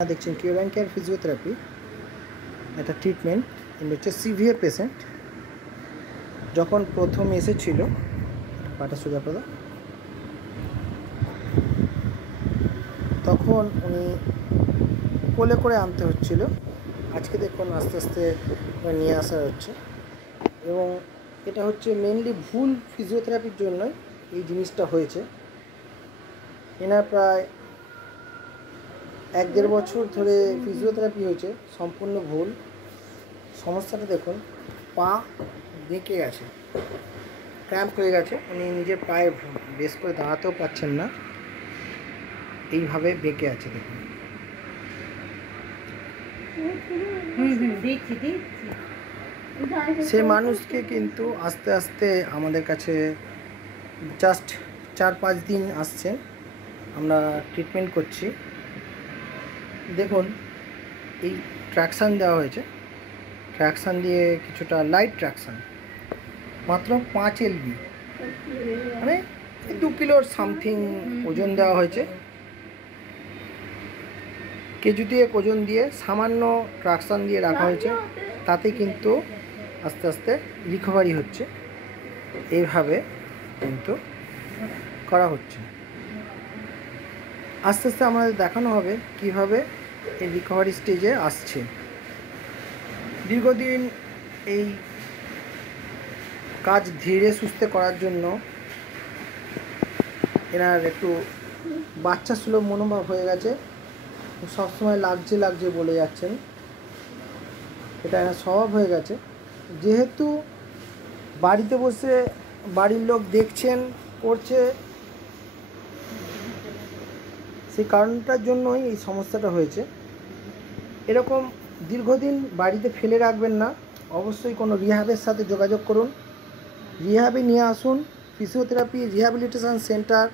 দেখছেন কিউর care physiotherapy, একটা treatment. ইনি হচ্ছে সিভিয়ার পেশেন্ট। যখন প্রথম এসেছিল, পাটা সোজা করে তখন উনি কোলে করে আনতে হচ্ছিল। আজকে দেখুন আস্তে আস্তে নিয়ে আসা হচ্ছে, এবং এটা হচ্ছে মেনলি ভুল ফিজিওথেরাপির জন্যই এই জিনিসটা হয়েছে। এনার প্রায় 1-1.5 বছর ধরে ফিজিওথেরাপি হয়েছে, সম্পূর্ণ ভুল। সমস্যাটা দেখুন, পা বেঁকে গেছে, ক্র্যাম্প হয়ে গেছে, উনি নিজের পায়ে বেশ করে দাঁড়াতেও পারছেন না, এইভাবে বেঁকে আছে দেখুন। সে মানুষকে কিন্তু আস্তে আস্তে আমাদের কাছে জাস্ট 4-5 দিন আসছেন, আমরা ট্রিটমেন্ট করছি। দেখুন, এই ট্র্যাকশান দেওয়া হয়েছে, ট্র্যাকশান দিয়ে কিছুটা লাইট ট্র্যাকশান, মাত্র 5 LB, মানে 2 কিলোর সামথিং ওজন দেওয়া হয়েছে। কেজি দিয়ে ওজন দিয়ে সামান্য ট্রাকশান দিয়ে রাখা হয়েছে, তাতে কিন্তু আস্তে আস্তে রিকভারি হচ্ছে। এইভাবে কিন্তু করা হচ্ছে। আস্তে আস্তে আমাদের দেখানো হবে কিভাবে এই রিকভারি স্টেজে আসছে। দীর্ঘদিন এই কাজ ধীরে সুস্থে করার জন্য এনার একটু বাচ্চা সুলভ মনোভাব হয়ে গেছে, সবসময় লাগছে লাগছে বলে যাচ্ছেন, এটা এনার স্বভাব হয়ে গেছে। যেহেতু বাড়িতে বসে বাড়ির লোক দেখছেন, করছে, সেই কারণটার জন্যই এই সমস্যাটা হয়েছে। এরকম দীর্ঘদিন বাড়িতে ফেলে রাখবেন না, অবশ্যই কোনো রিহ্যাবের সাথে যোগাযোগ করুন, রিহ্যাবে নিয়ে আসুন। ফিজিওথেরাপি রিহ্যাবিলিটেশন সেন্টার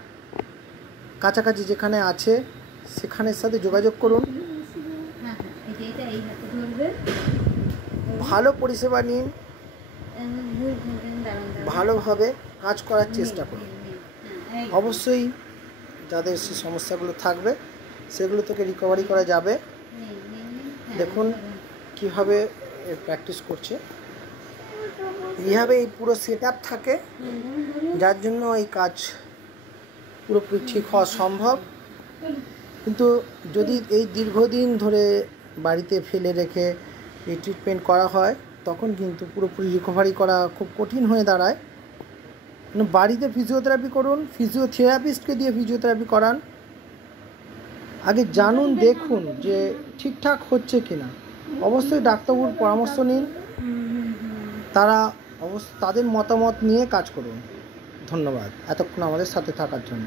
কাছাকাছি যেখানে আছে সেখানের সাথে যোগাযোগ করুন, ভালো পরিষেবা নিন, ভালোভাবে কাজ করার চেষ্টা করুন। অবশ্যই যাদের সে সমস্যাগুলো থাকবে সেগুলো থেকে রিকভারি করা যাবে। দেখুন কিভাবে প্র্যাকটিস করছে। রিহ্যাবে এই পুরো সেট আপ থাকে, যার জন্য এই কাজ পুরোপুরি ঠিক হওয়া সম্ভব। কিন্তু যদি এই দীর্ঘদিন ধরে বাড়িতে ফেলে রেখে এই ট্রিটমেন্ট করা হয়, তখন কিন্তু পুরোপুরি রিকভারি করা খুব কঠিন হয়ে দাঁড়ায়। বাড়িতে ফিজিওথেরাপি করুন, ফিজিওথেরাপিস্টকে দিয়ে ফিজিওথেরাপি করান। আগে জানুন, দেখুন যে ঠিকঠাক হচ্ছে কি না। অবশ্যই ডাক্তারবাবুর পরামর্শ নিন, তাদের মতামত নিয়ে কাজ করুন। ধন্যবাদ এতক্ষণ আমাদের সাথে থাকার জন্য।